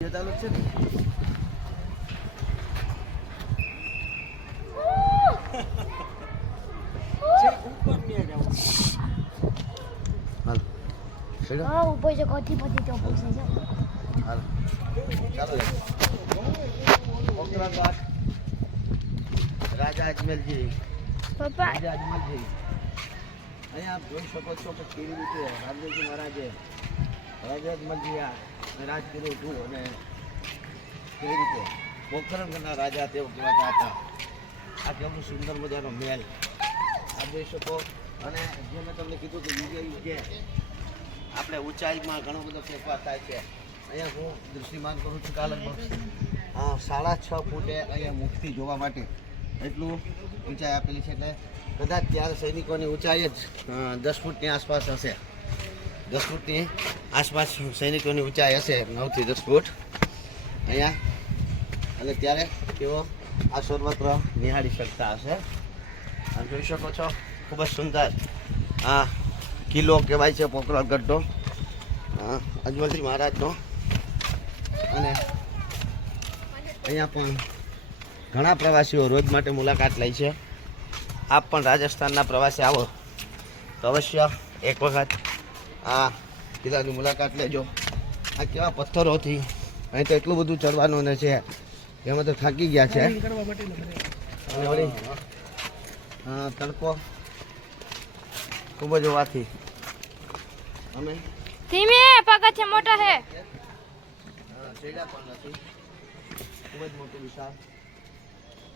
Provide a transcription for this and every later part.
ચાલુ છે હા ઉપર છે કોથી બધી તો પૂછે છે. હાલ. ચાલો. પોકરાઘાટ રાજા અજમેરજી પપ્પા. રાજા અજમલજી. અહીંયા આપ જોઈ શકો છો કે કેવી રીતે રાજાજી મહારાજે રાજા અજમલજી આ રાજ કર્યું અને કેવી રીતે પોખરણના રાજા તેઓ કહેવાતા હતા. આ કેવું સુંદર મજાનો મહેલ. આ જોઈ શકો. અને જે મેં તમને કીધું કે યુગે યુગે આપણે ઊંચાઈમાં ઘણો બધો ફેરફાર થાય છે. અહીંયા હું દૃષ્ટિમાન કરું છું કે આ લગભગ અ, સાડા છ ફૂટે અહીંયા મુક્તિ જોવા માટે એટલું ઊંચાઈ આપેલી છે એટલે કદાચ ત્યારે સૈનિકોની ઊંચાઈ જ દસ ફૂટની આસપાસ હશે. દસ ફૂટની આસપાસ સૈનિકોની ઊંચાઈ હશે નવથી દસ ફૂટ. અહીંયા અને ત્યારે તેઓ આ સર્વત્ર નિહાળી શકતા હશે. આમ જોઈ શકો છો ખૂબ જ સુંદર આ કિલ્લો કહેવાય છે પોકરણગઢનો અ, અજમલજી મહારાજનો. અને અહીંયા પણ ઘણા પ્રવાસીઓ રોજ માટે મુલાકાત લે છે. આપ પણ રાજસ્થાનના પ્રવાસે આવો. તો અવશ્ય એક વખત આ કિલ્લાની મુલાકાત લેજો. આ કેવા પથ્થરોથી અહીં તો એટલું બધું ચડવાનું ને છે. એમાં તો થાકી ગયા છે. હા, તડકો ખૂબ જ હોવાથી અમે ધીમે પગથિયા મોટા હે. હા, પણ નથી. ખૂબ જ મોટું વિશાળ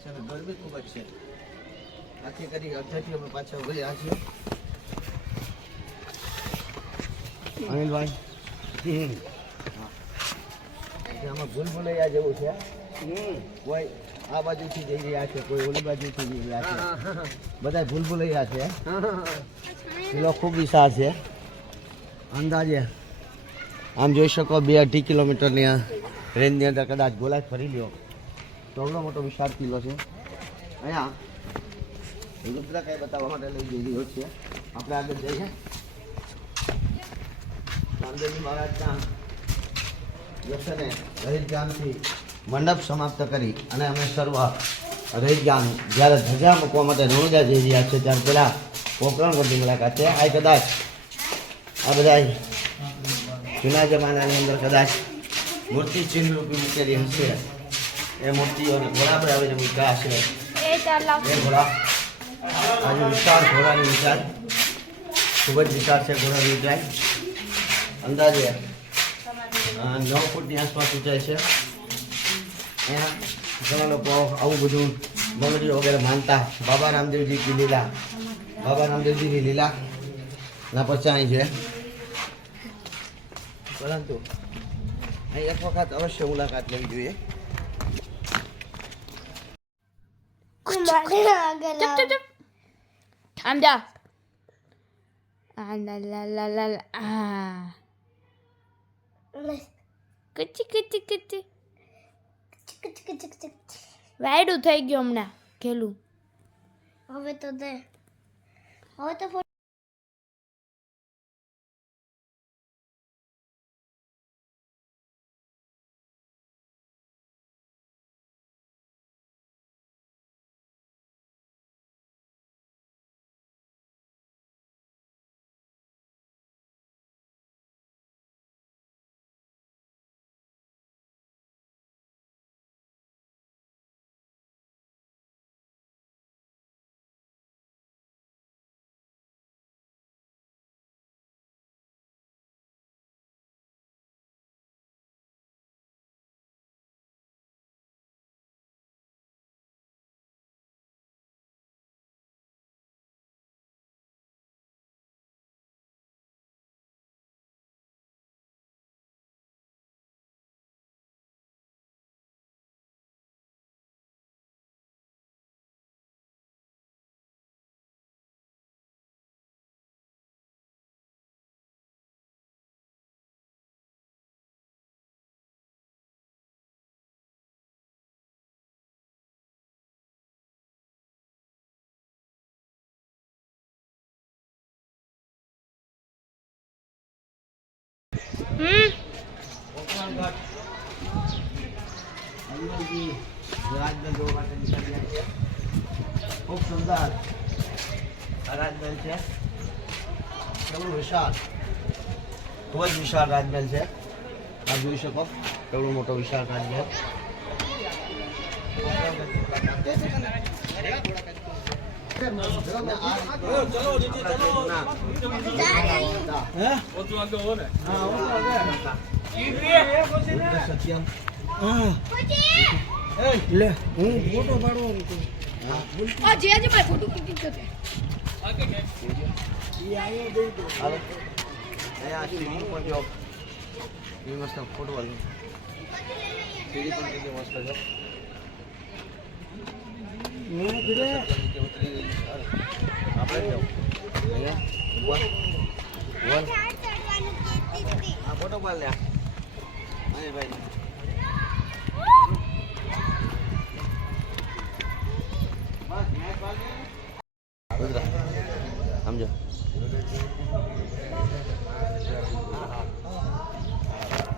છે અને ગરમી ખૂબ જ છે. આથી કરી અડધાથી અમે પાછા ગયા છીએ. અનિલભાઈ. આમાં ભૂલ ભૂલૈયા જેવું છે. કોઈ આ બાજુથી જઈ રહ્યા છે કોઈ ઓલી બાજુથી જઈ રહ્યા છે. બધા ભૂલ ભૂલૈયા છે. કિલો ખૂબ વિશાળ છે. અંદાજે આમ જોઈ શકો બે અઢી કિલોમીટરની રેન્જની અંદર કદાચ ગોલાય ફરી લ્યો. તો આવડો મોટો વિશાળ કિલ્લો છે. અહીંયા રુદ્ર કઈ બતાવવા માટે લઈ જઈ રહ્યો છે. આપણે આગળ જઈએ. રામદેવજી મહારાજના રહીત ગામથી મંડપ સમાપ્ત કરી અને અમે સર્વ રહિત ગામ જ્યારે ધજા મૂકવા માટે રણુજા જઈ રહ્યા છે ત્યારે પેલા કરતી મુલાકાત છે. આ કદાચ આ બધા જૂના જમાનાની અંદર કદાચ મૂર્તિ ચિહ્ન રૂપી મૂકેલી હશે. એ મૂર્તિઓને ઘોડા પર આવીને મૂક્યા હશે. એ ઘોડા. આજે વિશાળ ઘોડાની વિચાર ખૂબ જ વિશાળ છે ઘોડાની ઊંચાઈ. અંદાજે. નવ ફૂટની આસપાસ ઊંચાઈ છે. અહીંયા ઘણા લોકો આવું બધું બંગડીઓ વગેરે માનતા બાબા રામદેવજીથી લીલા. બાબા રામદેવજીની લીલા ના પચાણી છે. પરંતુ અહીં એક વખત અવશ્ય મુલાકાત લેવી જોઈએ. થામ જા. આ લા લા લા લા લા. આ. કચ્ચી કચી કચ્ચી વાયડું થઈ ગયું હમણાં ઘેલું. હવે તો દે. હવે તો ખૂબ સુંદર આ રાજમહેલ છે કેવડું વિશાળ ખૂબ જ વિશાળ રાજમહેલ છે આપ જોઈ શકો કેવડો મોટો વિશાળ રાજમહેલ સત્યમ લે હું ફોટો પાડવાનો છું આ જે જે ફોટો ક્લિક કરતે હાલો અહીંયા સ્વિમિંગ પણ જો એ મસ્ત ફોટો વાળું સીડી પણ કેટલી મસ્ત છે છે. આપણે ઉપર ઉપર હા ફોટો પાડ લે હા ભાઈ ગુજરાત સમજો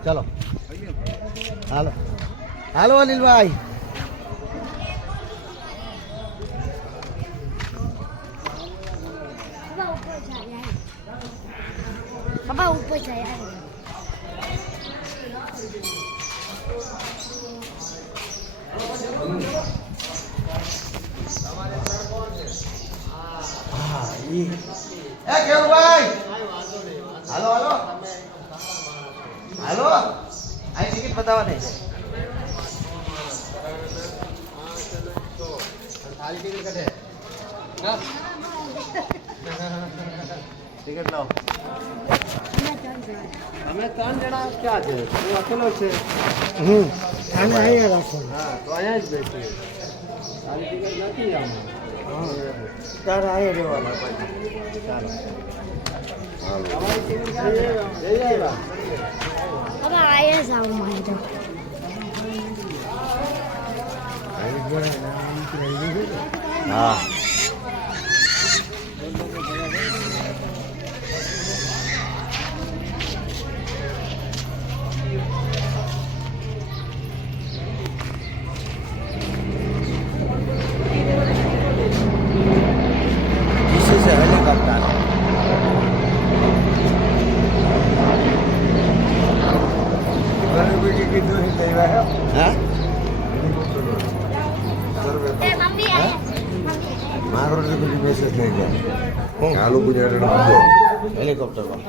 ચલો હાલો હાલો અનિલભાઈ બાબા ઉપર જાય હા ઈ એ કેવુભાઈ હાલો હાલો. હાલો. અહીં ટિકિટ બતાવવાની છે. ખાલી ટિકિટ કટે ટિકિટ લાવો. અમે ત્રણ જણા ક્યાં છે? તું અકેલો છે? હું. આને અહીંયા રાખો. હા તો અહીંયા જ બેસીએ. ખાલી ટિકિટ નથી આમાં. તારે અહીંયા રહેવાના. ચાલો તમારી ટિકિટ જઈ આવ્યા. હવે આયે જાવ મારે તો. હા This is a helicopter. હા એ મમ્મી મારો તો બધી મેસેજ થઈ ગયા. ચાલુ ગુજરાત હેલિકોપ્ટરમાં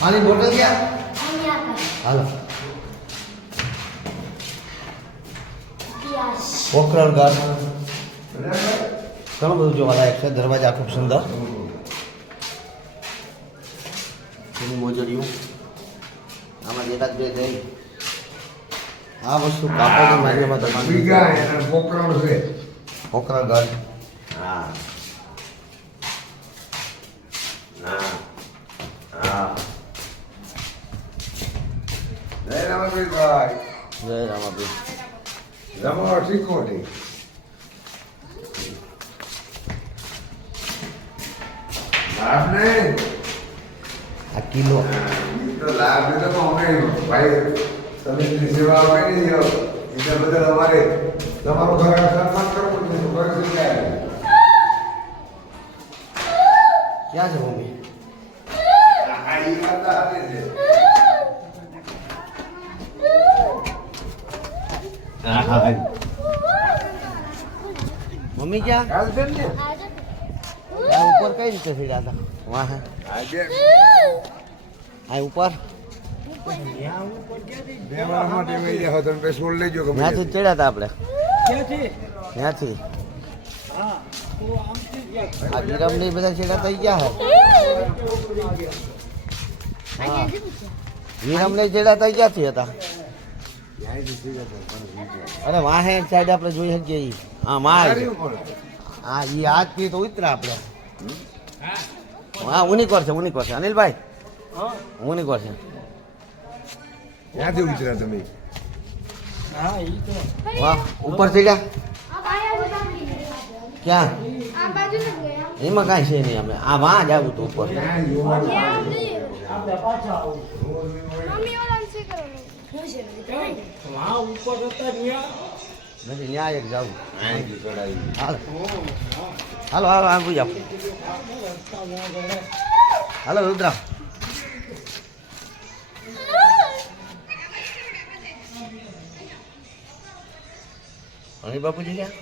પાણી બોટલ ક્યાં? હાલો. પોખરણ ઘાટ ઘણું બધું જોવાલાયક છે દરવાજા ખૂબ સુંદર. એની મોજડીયું આમાં એકાદ બે થઈ આ વસ્તુ કાપડની બીજા તમારી પોકરણ છે. પોખરણ ઘાટ હા. હા. હા. જય રામભાઈ જય રામાભાઈ રમવા શીખોટી લાભ નહીં. આ કિલો. તો લાભ નહીં તો અમે ભાઈ તમે સેવા આપે નહીં એટલે બધા અમારે તમારું ઘર સન્માન કરવું ઘર ક્યાં છે મમ્મી? મમ્મી ક્યાં? ને? ઉપર કઈ રીતે ચડ્યા હતા વાહ આજે આ ઉપર બે વાર માટે મેં જાઓ તમે પેટ્રોલ લેજો ગમે ત્યાંથી જ ચડ્યા હતા આપણે ત્યાંથી આ વિરમની બધા ચડ્યા થઈ ગયા હે વિરમની ચડ્યા થઈ ક્યાંથી હતા અરે વાહે સાઈડ આપણે જોઈ શકીએ ઈ હા માં હા ઈ આજથી તો ઉતરા આપણે હા ઉનીકોર કરશે ઉનીકોર કરશે અનિલભાઈ? ઉની કરશે ક્યાંથી ઉતર્યા તમે? હા ઈ તો. વાહ ઉપર થઈ ગયા? ક્યાં? આ બાજુ ને ગયા એમાં કાંઈ છે નહીં અમે. આ વાં જ આવું તો ઉપર. ઉપર જતા રહ્યા. નથી ન્યાય એક જાવું હાલો હાલો હાલો આમ જાઓ હાલો રુદ્રા અણી બાપુજી ક્યાં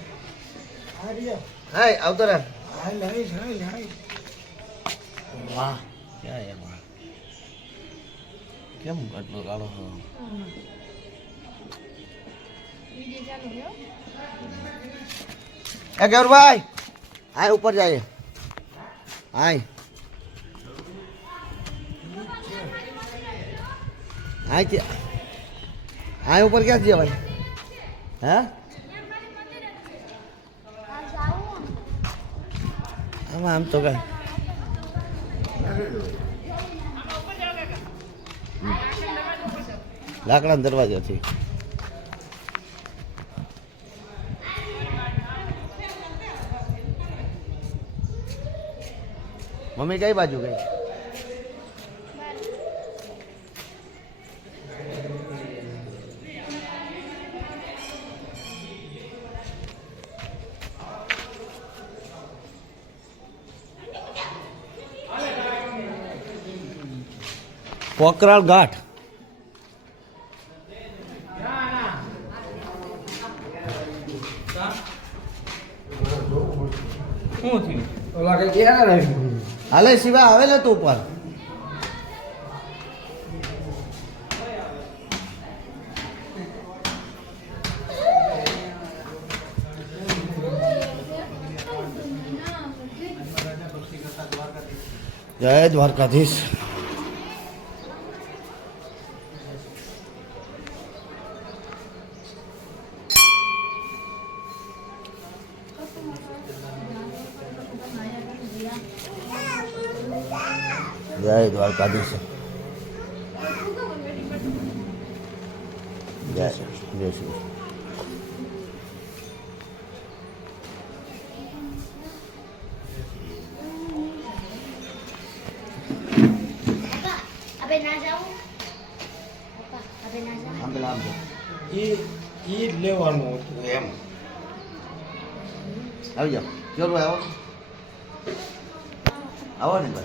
હા રહ્યા હાય આવતો રે હાલ હાલ હાલ હાલ વાહ ક્યાં એમાં કેમ આટલો કાળો હો એ ગૌરભાઈ આય ઉપર જાય. આય. આય કે આય ઉપર ક્યાં જવાય હે? આમાં આમ તો કઈ. લાકડા દરવાજાથી. મમ્મી કઈ બાજુ ગઈ પોકરાળ ઘાટ શું થયું? ઓલા કઈ ગયા ને હાલે શિવા આવેલો તું ઉપર જય દ્વારકાધીશ. જય દ્વારકાધીશ. જય જય શ્રી લેવાનું હતું એમ. આવી જાઓ ચલો આવો. આવો ને ભાઈ.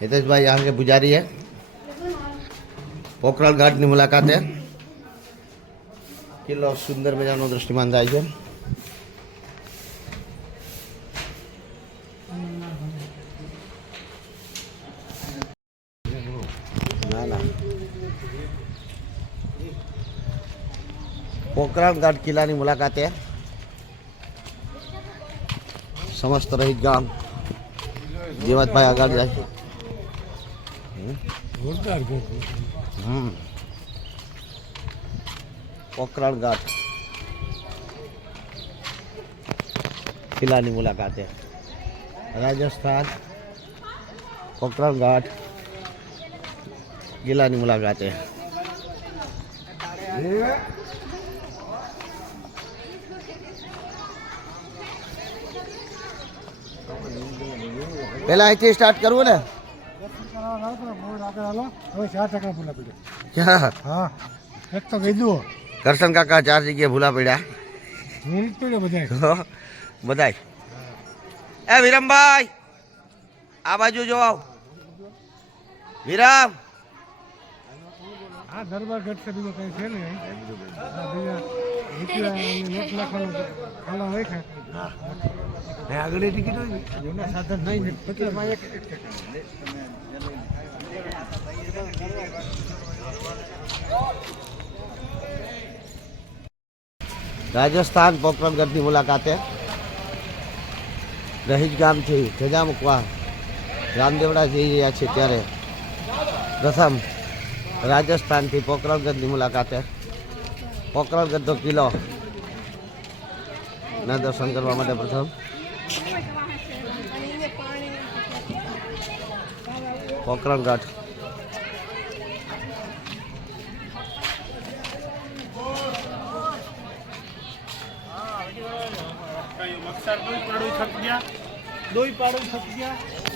हितेश भाई यहाँ के पुजारी है પોખરણ ઘાટની મુલાકાતે કિલ્લો સુંદર મજાનો દ્રષ્ટિમાન થાય છે ના ના પોખરણ ઘાટ કિલ્લાની મુલાકાતે સમસ્ત રહીત ગામ જીવતભાઈ આગળ જાય છે હમ પોખરણ ઘાટ કિલ્લાની મુલાકાતે રાજસ્થાન પોખરણ ઘાટ કિલ્લાની મુલાકાતે પહેલા અહીંથી સ્ટાર્ટ કરવું ને એક કરશન કાકા ચાર જગ્યાએ ભૂલા પડ્યા. બધા બધાય. એ વિરમભાઈ આ બાજુ જો આવ. વિરમ. આ દરબાર ગઢ છે બીજો કઈ છે ને બીજા રૂપિયા ખાલા રાખ્યા આગળ ટિકિટ હોય જૂના સાધન નહીં ને પચાસમાં એક એક ટકા રાજસ્થાન પોકરણગઢની મુલાકાતે દહેજ ગામથી ધજા મૂકવા રામદેવડા જઈ રહ્યા છે ત્યારે પ્રથમ રાજસ્થાનથી પોકરણગઢની મુલાકાતે પોકરણગઢનો કિલ્લો ના દર્શન કરવા માટે પ્રથમ થક ગયા દોઈ પાડું થક ગયા.